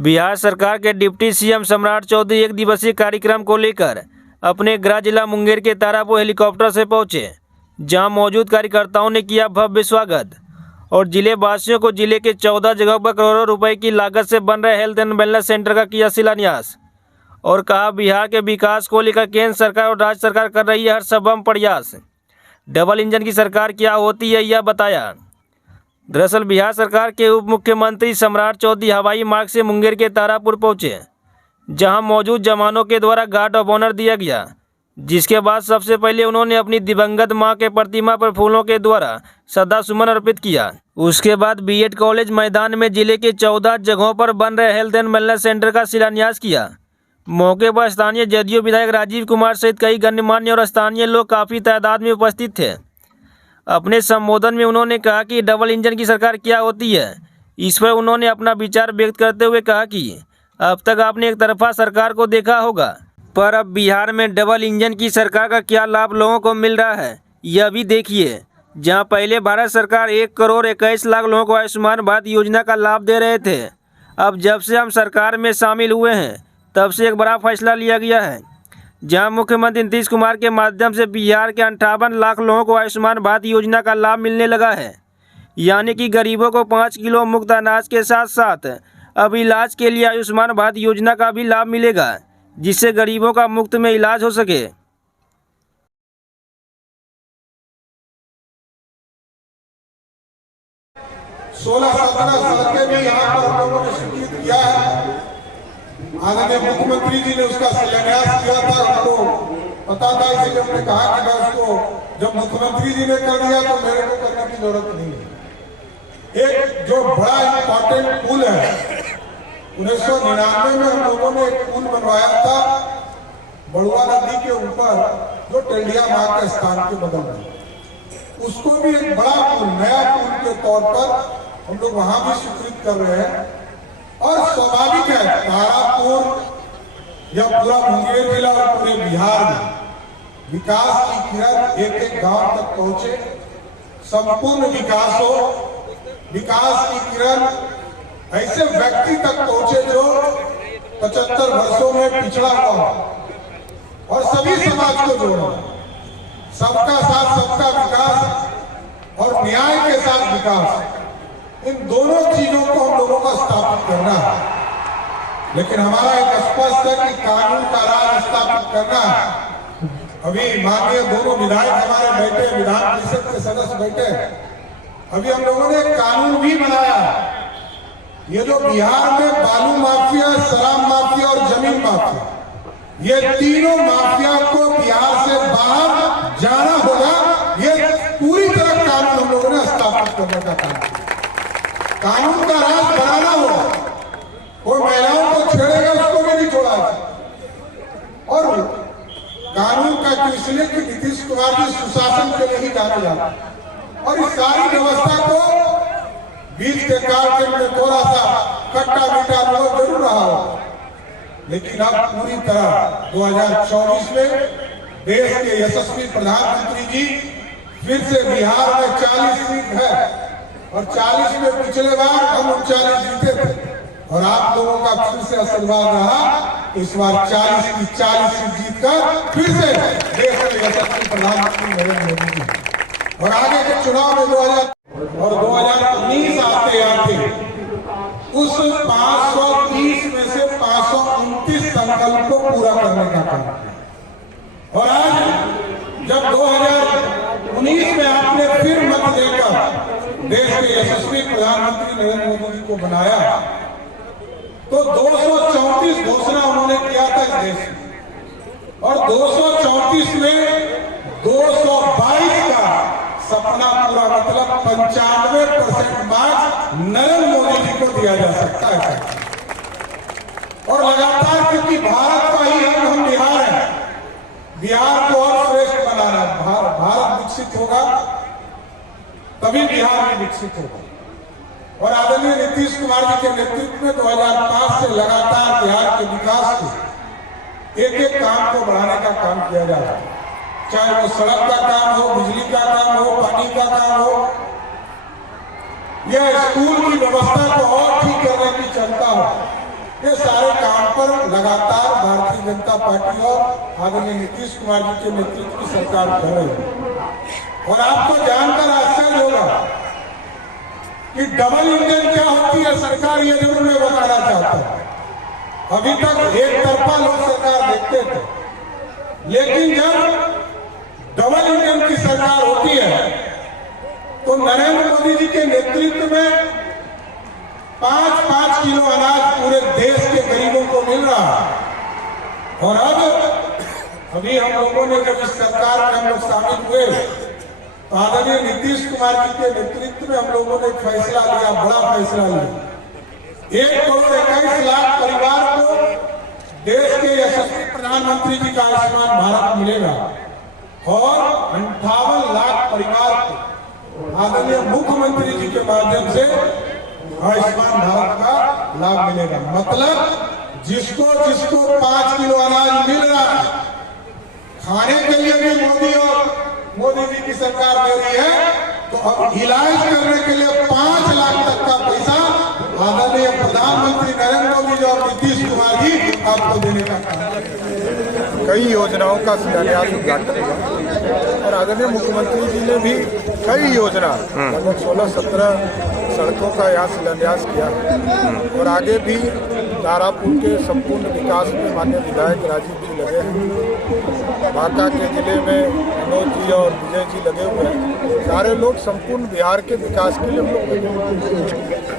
बिहार सरकार के deputy CM सम्राट चौधरी एक दिवसीय कार्यक्रम को लेकर अपने गृह जिला मुंगेर के तारापुर हेलीकॉप्टर से पहुंचे, जहां मौजूद कार्यकर्ताओं ने किया भव्य स्वागत और जिले वासियों को जिले के 14 जगहों पर करोड़ों रुपए की लागत से बन रहे हेल्थ एंड वेलनेस सेंटर का किया शिलान्यास और कहा बिहार के विकास को लेकर केंद्र सरकार और राज्य सरकार कर रही है हर संभव प्रयास। डबल इंजन की सरकार क्या होती है यह बताया। दरअसल बिहार सरकार के उप मुख्यमंत्री सम्राट चौधरी हवाई मार्ग से मुंगेर के तारापुर पहुंचे, जहां मौजूद जवानों के द्वारा गार्ड ऑफ ऑनर दिया गया, जिसके बाद सबसे पहले उन्होंने अपनी दिवंगत मां के प्रतिमा पर फूलों के द्वारा श्रद्धा सुमन अर्पित किया। उसके बाद बीएड कॉलेज मैदान में जिले के 14 जगहों पर बन रहे हेल्थ एंड वेलनेस सेंटर का शिलान्यास किया। मौके पर स्थानीय जदयू विधायक राजीव कुमार सहित कई गणमान्य और स्थानीय लोग काफ़ी तादाद में उपस्थित थे। अपने संबोधन में उन्होंने कहा कि डबल इंजन की सरकार क्या होती है। इस पर उन्होंने अपना विचार व्यक्त करते हुए कहा कि अब तक आपने एक तरफा सरकार को देखा होगा, पर अब बिहार में डबल इंजन की सरकार का क्या लाभ लोगों को मिल रहा है यह भी देखिए। जहां पहले भारत सरकार 1,21,00,000 लोगों को आयुष्मान भारत योजना का लाभ दे रहे थे, अब जब से हम सरकार में शामिल हुए हैं तब से एक बड़ा फैसला लिया गया है, जहां मुख्यमंत्री नीतीश कुमार के माध्यम से बिहार के 58 लाख लोगों को आयुष्मान भारत योजना का लाभ मिलने लगा है। यानी कि गरीबों को 5 किलो मुफ्त अनाज के साथ साथ अब इलाज के लिए आयुष्मान भारत योजना का भी लाभ मिलेगा, जिससे गरीबों का मुफ्त में इलाज हो सके। 16-17 साल के भी यहाँ पर हम लोगों ने शिरकत किया है। आदरणीय मुख्यमंत्री जी ने उसका शिलान्यास किया था, हमको पता था, इसलिए हमने कहा कि मैं उसको जब मुख्यमंत्री जी ने कर दिया तो मेरे को करने की जरूरत नहीं है। एक जो बड़ा इम्पोर्टेंट पुल है, 1999 में हम लोगों ने एक पुल बनवाया था बड़ुआ नदी के ऊपर, जो टेल्डिया माँ के स्थान के बगल में, उसको भी एक बड़ा पुल, नया पुल के तौर पर हम लोग वहां भी स्वीकृत कर रहे हैं। और स्वाभाविक है, तारापुर या पूरा मुंगेर जिला और पूरे बिहार में विकास की किरण एक एक गांव तक पहुंचे, संपूर्ण विकास हो। विकास की किरण ऐसे व्यक्ति तक पहुंचे जो 75 वर्षों में पिछड़ा हुआ हो और सभी समाज को जोड़ो। सबका साथ सबका विकास और न्याय के साथ विकास, इन दोनों चीजों को हम लोगों को स्थापित करना है। लेकिन हमारा एक स्पष्ट है कि कानून का राज स्थापित करना है। अभी माननीय दोनों विधायक हमारे बैठे, विधान परिषद के सदस्य बैठे, अभी हम लोगों ने एक कानून भी बनाया है। ये जो बिहार में बालू माफिया, शराब माफिया और जमीन माफिया, ये तीनों माफिया को बिहार से बाहर जाना होगा। ये पूरी तरह कानून हम लोगों ने स्थापित करने का काम, कानून का राज बनाना होगा। कोई महिलाओं को छेड़ेगा उसको भी नहीं छोड़ा है। और कानून का इसलिए कि नीतीश कुमार जी सुशासन के लिए ही जाने जाते हैं और इस सारी व्यवस्था को बीच के काल में थोड़ा सा खट्टा मीठा अनुभव जरूर रहा हो, लेकिन अब पूरी तरह 2024 में देश के यशस्वी प्रधानमंत्री जी फिर से बिहार में 40 सीट है और 40 में पिछले बार हम 39 जीते थे और आप लोगों का फिर से आशीर्वाद रहा। इस बार 40 की 40 सीट जीतकर फिर से देश के यशस्वी प्रधानमंत्री नरेंद्र मोदी जी और आगे के चुनाव में 2019 आते आते उस 530 में से 529 संकल्प को पूरा करने का काम किया। और आज जब 2019 में आपने फिर मत देकर देश के यशस्वी प्रधानमंत्री नरेंद्र मोदी जी को बनाया, तो 234 घोषणा उन्होंने किया था इस देश में और 234 में 222 का सपना पूरा, मतलब 95% मार्क्स नरेंद्र मोदी जी को दिया जा सकता है। और लगातार, क्योंकि भारत का ही हम बिहार है, बिहार को और श्रेष्ठ बनाना, भारत विकसित होगा तभी बिहार भी विकसित होगा। और आदरणीय नीतीश कुमार जी के नेतृत्व में 2005 से लगातार बिहार के विकास के एक एक काम को बढ़ाने का काम किया जा रहा है, चाहे वो सड़क का काम हो, बिजली का काम हो, पानी का काम हो, यह स्कूल की व्यवस्था को और ठीक करने की क्षमता हो। ये सारे काम पर लगातार भारतीय जनता पार्टी और आदरणीय नीतीश कुमार जी के नेतृत्व की सरकार कर रही है। और आपको जानकर आश्चर्य होगा कि डबल इंजन क्या होती है सरकार, ये जरूर मैं बताना चाहता हूं। अभी तक एक तरफा लोग सरकार देखते थे, लेकिन जब डबल इंजन की सरकार होती है तो नरेंद्र मोदी जी के नेतृत्व में 5-5 किलो अनाज पूरे देश के गरीबों को मिल रहा है। और अब अभी हम लोगों ने जब इस सरकार में हम लोग शामिल हुए तो आदरणीय नीतीश कुमार जी के नेतृत्व में हम लोगों ने फैसला लिया, बड़ा फैसला लिया। 1,21,00,000 परिवार को देश के यशस्वी प्रधानमंत्री जी का आयुष्मान भारत मिलेगा और 58 लाख परिवार को आदरणीय मुख्यमंत्री जी के माध्यम से आयुष्मान भारत का लाभ मिलेगा। मतलब जिसको 5 किलो अनाज मिल रहा है, खाने के लिए भी मोदी जी की सरकार दे रही है, तो अब इलाज करने के लिए 5 लाख तक का पैसा आदरणीय प्रधानमंत्री नरेंद्र मोदी जी और नीतीश कुमार जी आपको देने का काम। कई योजनाओं का शिलान्यास उद्घाटन हुआ और आदरणीय मुख्यमंत्री जी ने भी कई योजना लगभग 16-17 सड़कों का यहाँ शिलान्यास किया और आगे भी तारापुर के संपूर्ण विकास में माननीय विधायक राजीव जी लगे हैं। बांका के जिले में मनोज जी और विजय जी लगे हुए हैं। सारे लोग संपूर्ण बिहार के विकास के लिए हम लोग लगे हुए हैं।